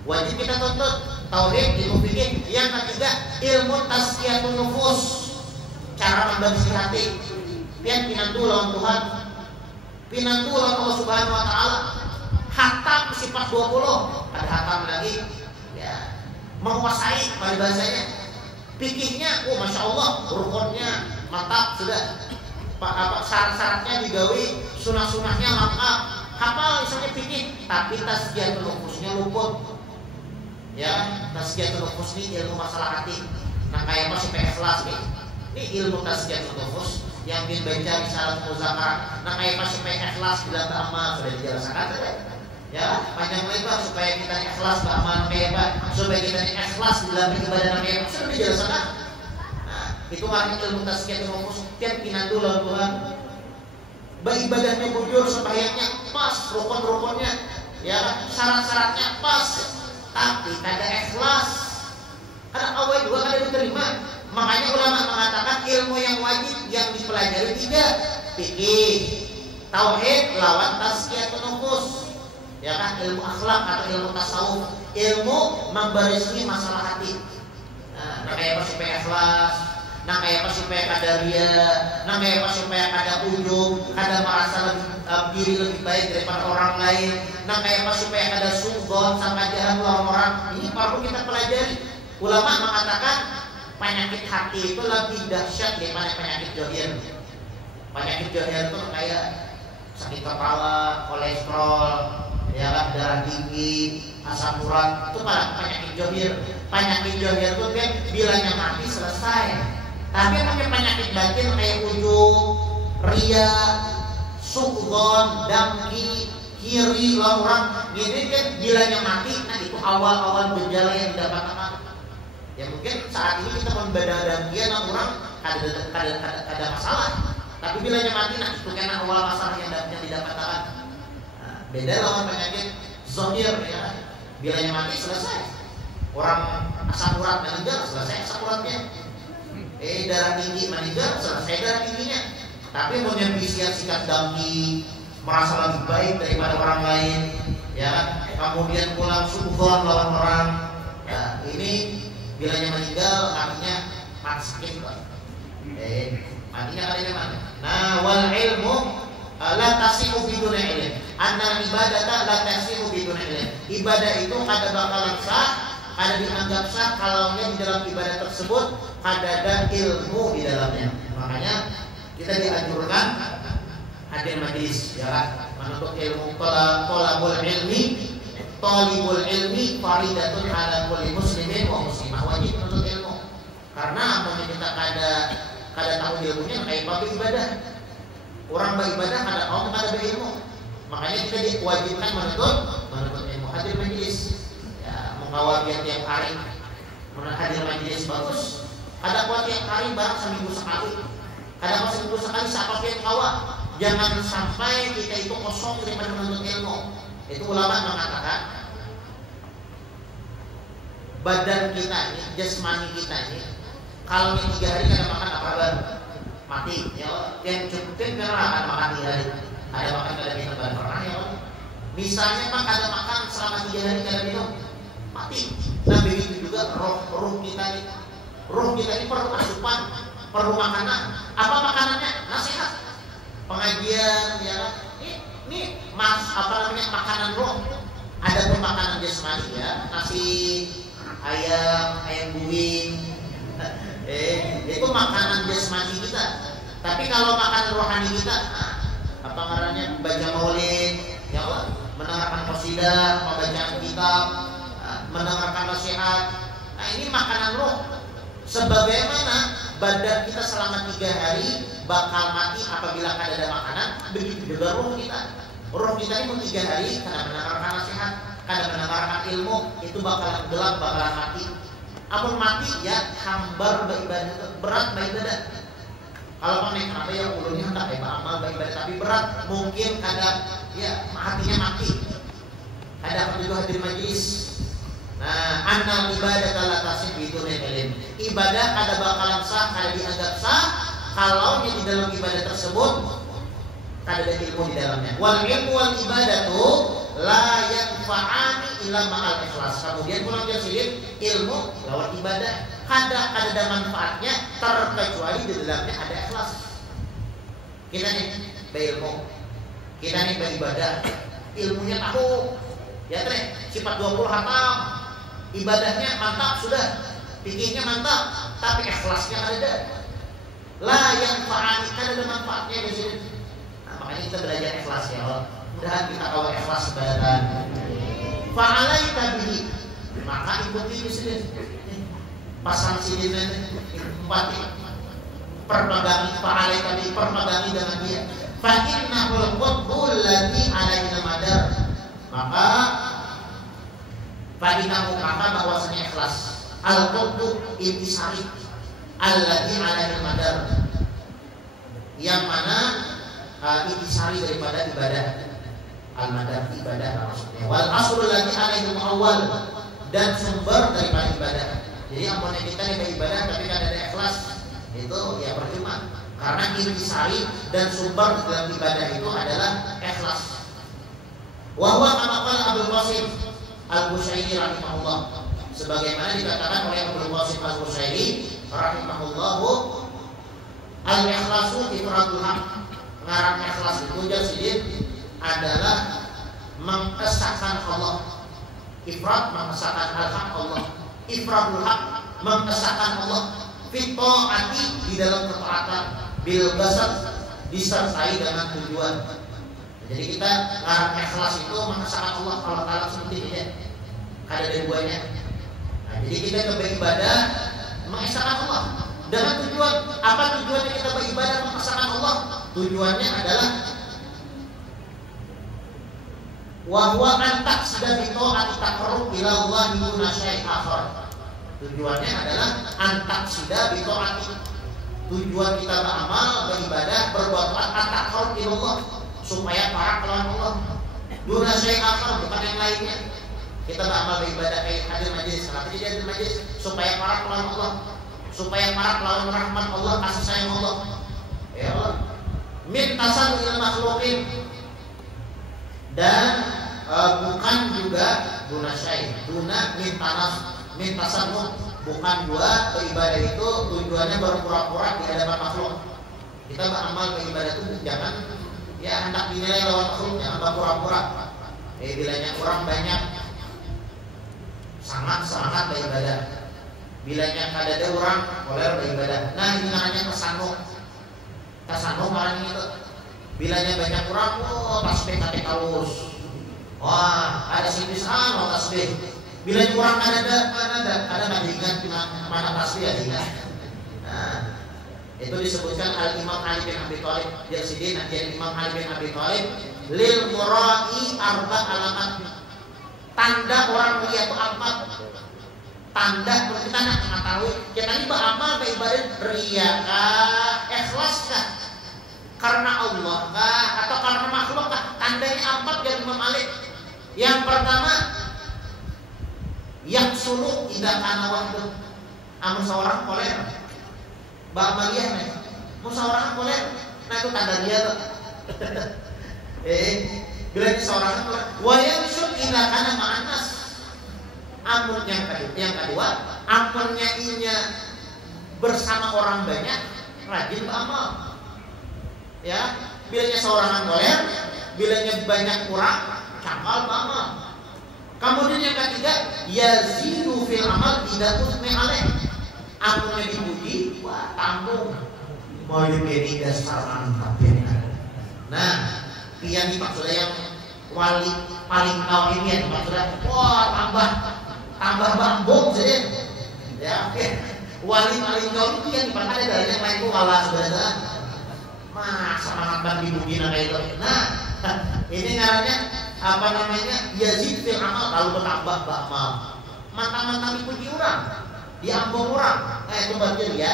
Wajib kita tuntut tauhid, ilmu fikih. Yang ketiga ilmu tazkiyatun nufus, cara membersih hati. Pian pinantu lawan Tuhan, pinantu lawan Allah Subhanahu wa taala. Hatam sifat 20, ada hatam lagi. Ya, menguasai pada bahasanya. Fikihnya, masya Allah, rukunnya mantap sudah. Syarat-syaratnya digawi, sunah-sunahnya lengkap. Hafal misalnya fikih, tapi tazkiyatun nufusnya luput. Ya, tazkiyatun nufus ini ilmu masalah hati. Nah, kayak apa supaya ikhlas nih? Ini ilmu tazkiyatun nufus yang dibaca di salat muzakarah. Nah, kayak apa supaya ikhlas bila beramal sudah dijelaskan. Ya, panjang lebar supaya kita ikhlas beramal kayak apa? Supaya kita ikhlas bila beribadah kayak apa? Sudah dijelaskan. Itu artinya ilmu tazkiyatun nufus. Tiap pinantu lawan Tuhan, beribadahnya bujur, sembahyangnya pas, rukun-rukunnya, ya, syarat-syaratnya pas, tapi kada ikhlas, kada awal juga kada diterima. Makanya ulama mengatakan ilmu yang wajib yang dipelajari 3, fikih, tauhid lawan tazkiyatun nufus, ya kan, ilmu akhlak atau ilmu tasawuf, ilmu membersihkan masalah hati. Nah, kayak apa supaya ikhlas. Nah, kayak apa supaya kada ria, nah kayak apa supaya kada ujub, kada merasa diri lebih baik daripada orang lain, nah kayak apa supaya kada suudzon sama jahat lawan orang. Ini perlu kita pelajari. Ulama mengatakan penyakit hati itu lebih dahsyat daripada penyakit zahir. Penyakit zahir itu kayak sakit kepala, kolesterol, ya kan, darah tinggi, asam urat, itu penyakit zahir. Penyakit zahir itu kan bilanya mati selesai. Tapi yang punya penyakit batin kayak ujub, ria, suudzon, dengki, kiri, lawan orang, gini kan bilanya mati. Nah, itu awal-awal gejala yang didapatkan. Ya mungkin saat ini kita membadah dan dia orang ada masalah. Tapi bila mati nak itu kena awal masalah yang didapatkan. Nah, beda lawan penyakit zahir ya. Bila mati selesai. Orang asam urat meninggal selesai asam uratnya. Darah tinggi meninggal selesai darah tingginya. Tapi punya pisian sikap dengki, merasa lebih baik daripada orang lain, ya. Kemudian pulang suudzon lawan orang. Nah, ini bilanya meninggal artinya mati sakit kok. Artinya katanya mana? Nah, wal ilmu la tasihu bidun ilm. Anna ibadata la tasihu bidun ilm. Ibadah itu kada bakalan sah, kada dianggap sah kalau di dalam ibadah tersebut ada ilmu di dalamnya. Makanya kita dianjurkan hadir majelis, ya kan? Menuntut ilmu. Talabul ilmi, talibul ilmi faridatun ala kulli muslimin wa muslimah. Wajib menuntut ilmu. Karena apabila kita kada tahu ilmunya kayak bab ibadah. Orang beribadah kada tahu kada berilmu. Makanya kita diwajibkan menuntut ilmu. Hadir majelis. Ya, mengawal tiap hari. Hadir majelis bagus. Ada kuat tiap hari barang seminggu sekali. Ada seminggu sekali siapa yang kawa. Jangan sampai kita itu kosong daripada menuntut ilmu. Itu ulama mengatakan badan kita ini, jasmani kita ini, kalau 3 hari kada makan apa baru mati. Ya, yang cukupin karena akan makan 3 hari. Ada makan kada minum baru pernah ya. Misalnya mah kada makan selama 3 hari kada minum mati. Nah begitu juga roh kita ini. Roh kita ini perlu asupan, perlu makanan. Apa makanannya? Nasihat, pengajian, ya kan? Ini makanan roh. Ada tuh makanan jasmani ya, nasi, ayam buing. Itu makanan jasmani kita. Tapi kalau makanan rohani kita, apa ngarannya? Baca maulid, ya Allah, mendengarkan qasidah, membaca kitab, mendengarkan nasihat. Nah ini makanan roh. Sebagaimana badan kita selama 3 hari bakal mati apabila kada ada makanan, begitu juga roh kita. Roh kita ini 3 hari kada mendengarkan nasihat, kada mendengarkan ilmu, itu bakalan gelap, bakalan mati. Amun mati ya hambar beribadah, berat beribadah. Kalau panen apa ya ulunnya hendak amal beribadah tapi berat, mungkin kada ya hatinya mati. Kada juga hadir majlis. Nah, annal ibadah la tasih bidun ilm. Ibadah kada bakalan sah, kada dianggap sah kalau di dalam ibadah tersebut kada ada ilmu di dalamnya. Wal ilmu wal ibadatu la yanfa'ani illa ma'al ikhlas. Kemudian pulang jadi ilmu lawan ibadah kada ada manfaatnya terkecuali di dalamnya ada ikhlas. Kita nih berilmu, kita nih beribadah, ilmunya tahu, ya teh sifat 20 hafal. Ibadahnya mantap sudah, fikihnya mantap, tapi ikhlasnya ada. La yang fa'ani kan ada manfaatnya di sini. Nah, makanya kita belajar ikhlas ya Allah. Mudah-mudahan kita kawal ikhlas ibadah. Fa'alaika bihi, maka ikuti di sini. Pasang sini empati. Permagangi fa'alaika bihi, permagangi dengan dia. Fa innahul qutbul ladzi alaihi madar. Maka Fadinahu kata bahwasanya ikhlas al-qutbu intisari alladzi alaihi madar, yang mana intisari daripada ibadah, al-madar ibadah maksudnya, wal aslul ladzi alaihi awal, dan sumber daripada ibadah. Jadi ampun kita ada ibadah tapi tidak ada ikhlas, itu ya percuma, karena intisari dan sumber dalam ibadah itu adalah ikhlas. Wa huwa kama qala Abdul Qasim Al-Bushairi rahimahullah, sebagaimana dikatakan oleh Abdul Qasim Al-Bushairi rahimahullah, al-ikhlasu ifradul haq. Ngarang ikhlas itu jasidin adalah mengesahkan Allah. Ifrad mengesahkan al-haq Allah. Ifradul haq mengesahkan Allah. Fito'ati di dalam ketaatan, bil basar disertai dengan tujuan. Jadi kita ngarang ikhlas itu mengesahkan Allah kalau kalah seperti ini ya. Kada ada duanya. Nah, jadi kita beribadah mengesahkan Allah dengan tujuan. Apa tujuannya kita beribadah mengesahkan Allah? Tujuannya adalah wa huwa an taqsida bi ta'ati taqarrub ila Allah duna syai' akhar. Tujuannya adalah antaksida bitaati. Tujuan kita beramal, beribadah, berbuat taat at-taqarrub ilallah, supaya para kelawan Allah. Duna syai' akhar, bukan yang lainnya. Kita beramal beribadah kayak hadir majlis, kenapa jadi hadir majlis? Supaya para kelawan Allah, supaya para kelawan rahmat Allah, kasih sayang Allah. Ya Allah. Min tasannu'il makhluqin, dan bukan juga duna syai', duna min tasannu', bukan juga beribadah itu tujuannya berpura-pura di hadapan makhluk. Kita beramal beribadah itu jangan ya hendak dinilai lawan makhluk, jangan berpura-pura. Bilanya orang banyak sangat semangat beribadah, bilanya kadada orang boleh beribadah. Nah ini namanya tasannu orang itu. Bilanya banyak orang, tasbih kate kaus. Wah, ada sipisan tasbih. Bilanya orang ada ingat mana tasbih ada. Nah, itu disebutkan Al-Imam Ali bin Abi Thalib Jasidin, nanti Imam Ali bin Abi Thalib lil murai arba alamat. Tanda orang mulia itu apa? Tanda kita nak mengetahui kita ini beramal beribadah riya kah, ikhlas kah, karena Allah kah, atau karena makhluk kah? Tandanya apa dari Imam Ali? Yang pertama, yang suluh tidak kana wahdu. Amun seorang koler, ba'amaliyah nih. Mun seorang koler, nah itu tanda dia tuh. Bila seorang koler, wa yamsul tidak kana ma'anas. Amun yang kedua, amunnya inya bersama orang banyak, rajin beramal. Ya, bilanya seorang koler, bilanya banyak kurang, cakal beramal. Kemudian yang ketiga, yazidu fil amal tidak usmi alaih. Amunnya dipuji, wah tanggung. Mau diberi dasar kabeh. Nah, yang dimaksudnya yang wali paling tahu ini yang dimaksudnya, wah tambah bambung saja. Ya oke. Wali paling tahu itu yang diperkara dari yang lain itu kalah sebenarnya. Semangat banget dipuji kayak itu. Nah, ini ngarannya apa namanya? Yazid fil amal, kalau bertambah beramal. Mantang-mantang dipuji orang, diambung orang. Itu berarti ya.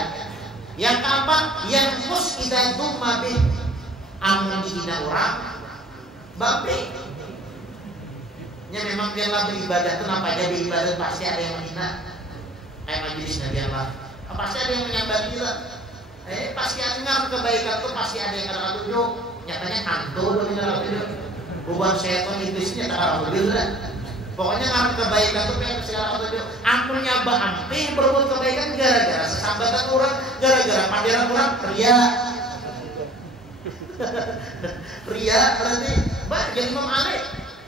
Yang keempat, yang mus kita itu mabih amun dihina orang, babi. Ya memang dia lah beribadah itu nampak aja beribadah pasti ada yang menghina. Kayak majelis Nabi Allah, pasti ada yang menyambat gila. Pasti ada kebaikan itu pasti ada yang kena tunjuk. Nyatanya hantu di dalam tunjuk. Bukan setan iblisnya tak ada mobil lah. Pokoknya ngarep kebaikan itu pengen segala tunjuk. Ampunnya hampir berbuat kebaikan gara-gara sesambatan orang, gara-gara pandiran orang ria. Ria berarti jadi Imam Ali.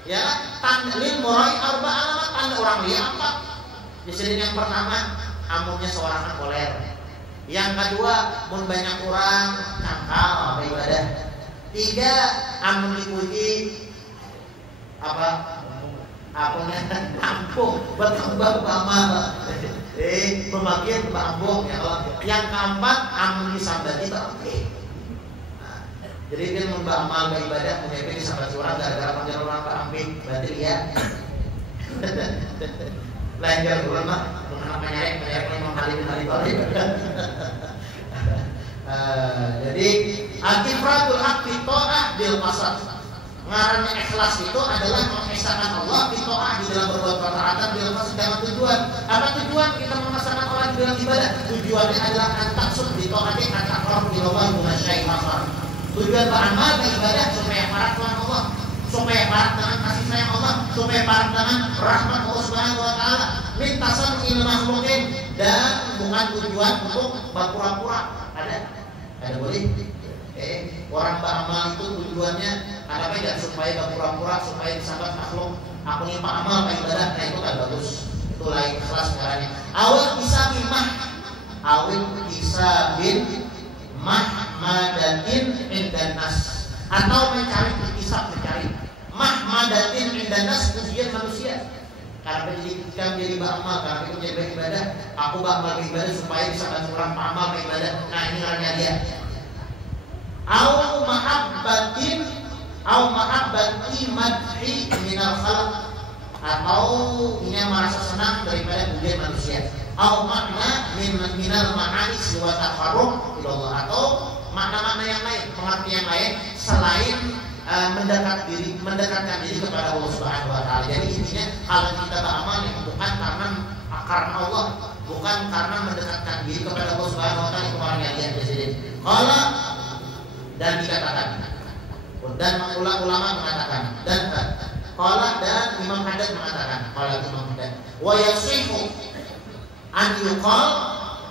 Ya, tandlil murai arba alamat, tanda orang ria apa? Jadi yang pertama, amunnya seorang koler. Yang kedua, mun banyak orang cangkal beribadah. Tiga, amun dipuji apa? Apunnya tampung, bertambah amal. Pemakian bambung ya Allah. Yang keempat, amun disambati berarti. Jadi dia membah amal beribadah, mungkin disambati orang gara-gara panggil orang Pak Amin, berarti dia belajar ulama, mengenal menyerek Imam Ali bin Abi Thalib. Jadi al-ifradul haq fi ta'ah bil qasad. Ngarannya ikhlas itu adalah mengesahkan Allah fi ta'ah di dalam berbuat ketaatan bil qasad dengan tujuan. Apa tujuan kita mengesahkan Allah di dalam ibadah? Tujuannya adalah antaksud bi ta'ati at-taqarrub ila Allah min syai' akhar. Tujuan beramal beribadah supaya parat dengan Allah, supaya parat dengan kasih sayang Allah, supaya parat dengan rahmat Allah Subhanahu wa taala. Mintasan il makhlukin, dan bukan tujuan untuk berpura-pura. Ada boleh? Orang beramal itu tujuannya ada beda supaya berpura-pura, supaya disambat makhluk. Aku ini beramal ibadah, nah itu kan bagus. Itu lain kelas caranya. Awal bisa bin mahmadatin indanas, atau mencari mahmadatin indanas ujian manusia. Karena jadi beramal, karena itu jadi beribadah. Aku beramal beribadah supaya bisa bantu orang beramal beribadah. Nah ini caranya dia. Au mahabbati madhi minal khalq, atau ia merasa senang daripada pujian manusia. Au makna minal ma'ani siwa tafarruq ilallah, atau makna-makna yang lain, pengertian lain selain mendekatkan diri kepada Allah Subhanahu wa taala. Jadi intinya kalau kita beramal yang bukan karena Allah, bukan karena mendekatkan diri kepada Allah Subhanahu wa taala, itu orang yang presiden. Qala, dan dikatakan, dan ulama mengatakan, dan qala, dan Imam Haddad mengatakan, qala Imam Haddad, wa yasihu an yuqal,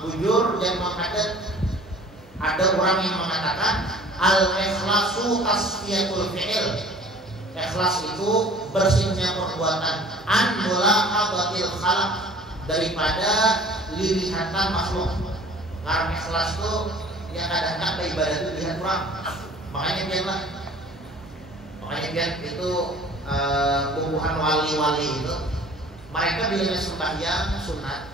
bujur dan Imam Haddad, ada orang yang mengatakan al-ikhlasu tasfiyatul fi'il. Ikhlas itu bersihnya perbuatan, an mulaqabatil khalaq, daripada lilihatan makhluk. Karena ikhlas itu yang kadang-kadang ibadah itu lihat kurang. Makanya biar itu kumpulan wali-wali itu, mereka bilangnya sembahyang sunat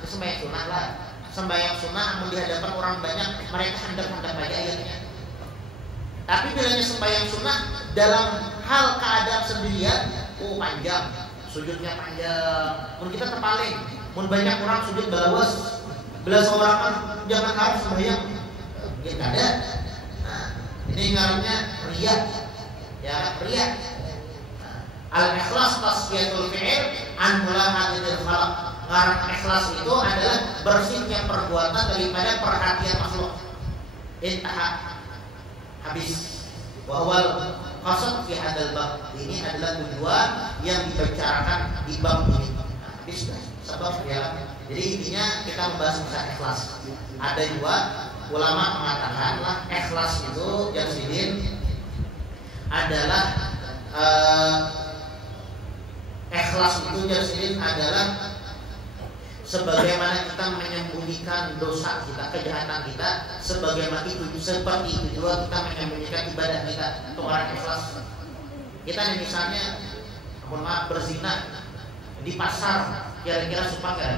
lah. Sembahyang sunnah di hadapan orang banyak, mereka handap-handap aja ayatnya. Tapi bilangnya sembahyang sunnah dalam hal keadaan sendirian, panjang, sujudnya panjang. Mun kita terpaling, mun banyak orang sujud belawas, belas orang kan jangan harus sembahyang, gitu ada. Nah, ini ngarannya riya, ya riya. Al-ikhlas tasfiyatul fi'il an mulaqatil khalaq. Karena ikhlas itu adalah bersihnya perbuatan daripada perhatian makhluk. Intaha, habis. Wahwal qasad fi hadal bab, ini adalah tujuan yang dibicarakan di bab ini. Habis sebab ya. Jadi intinya kita membahas masalah ikhlas. Ada juga ulama mengatakan lah ikhlas itu Jamsidin adalah ikhlas itu Jamsidin adalah sebagaimana kita menyembunyikan dosa kita, kejahatan kita, sebagaimana itu seperti itu juga kita menyembunyikan ibadah kita. Itu orang ikhlas. Kita nih misalnya, mohon maaf, berzina di pasar, kira-kira supan kan?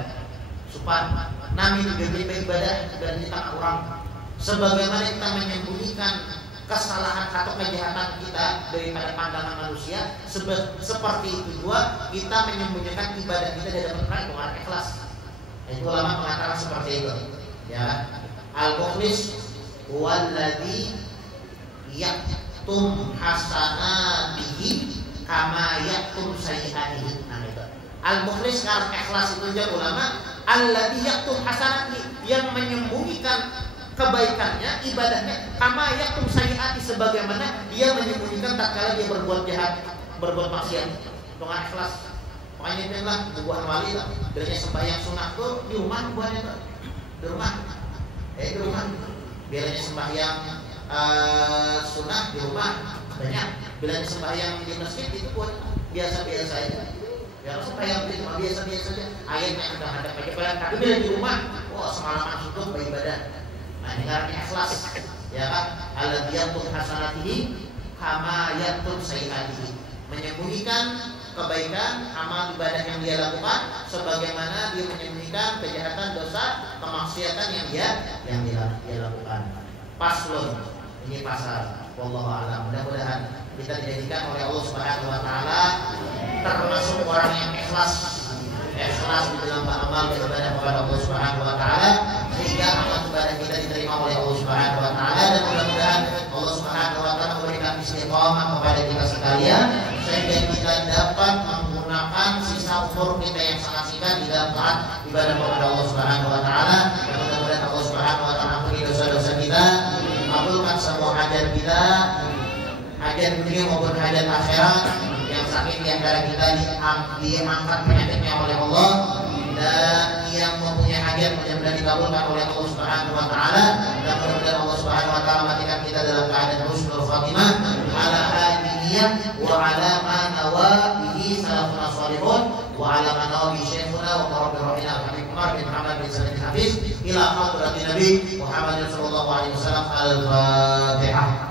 Supan. Nami juga ibadah dan kita orang. Sebagaimana kita menyembunyikan kesalahan atau kejahatan kita daripada pandangan manusia, seperti itu juga kita menyembunyikan ibadah kita dari orang ikhlas. Itu ulama mengatakan seperti itu. Ya, al-mukhlis huwallazi yaktum hasanatihi kama yaktum sayyi'atihi. Nah itu. Al-mukhlis karena ikhlas itu juga ulama allazi yaktum hasanatihi, yang menyembunyikan kebaikannya, ibadahnya, kama yaktum sayyi'atihi, sebagaimana dia menyembunyikan tatkala dia berbuat jahat, berbuat maksiat. Dengan ikhlas. Makanya itulah bubuhan wali lah. Biasanya sembahyang sunnah tuh di rumah buahnya tuh. Di rumah. Di rumah. Biasanya sembahyang sunnah di rumah banyak. Biasanya sembahyang di masjid itu buat biasa-biasa aja. Ya sembahyang di rumah biasa-biasa aja. Ayatnya ada pakai pelan. Tapi bila di rumah, semalaman subuh beribadah. Nah ini karena ikhlas. Ya kan? Alladiyatun hasanatihi kama yatun sayyi'atihi. Menyembunyikan kebaikan amal ibadah yang dia lakukan sebagaimana dia menyembunyikan kejahatan, dosa, kemaksiatan yang dia lakukan. Paslon, ini pasal. Wallahu a'lam. Mudah-mudahan kita dijadikan oleh Allah Subhanahu wa taala termasuk orang yang ikhlas di dalam beramal beribadah kepada Allah Subhanahu wa taala, sehingga amal ibadah kita diterima oleh Allah Subhanahu wa taala, dan mudah-mudahan Allah Subhanahu wa taala memberikan istiqamah kepada kita sekalian sehingga kita dapat menggunakan sisa umur kita yang sangat singkat di dalam taat ibadah kepada Allah Subhanahu wa taala. Dan mudah-mudahan Allah Subhanahu wa taala ampuni dosa-dosa kita, kabulkan semua hajat kita, hajat dunia maupun hajat akhirat. Yang sakit di antara kita diangkat penyakitnya oleh Allah, dan yang mempunyai hajat mudah-mudahan dikabulkan oleh Allah Subhanahu wa taala, dan mudah-mudahan Allah Subhanahu wa taala matikan kita dalam keadaan husnul khatimah ala hadiniyah wa ala ma nawa bihi salafuna salihun wa ala ma nawa bihi syekhuna wa rabbil rahimina al-habib bin Muhammad bin Salim bin Hafiz ila hadratin Nabi Muhammad sallallahu alaihi wasallam. Al-Fatihah.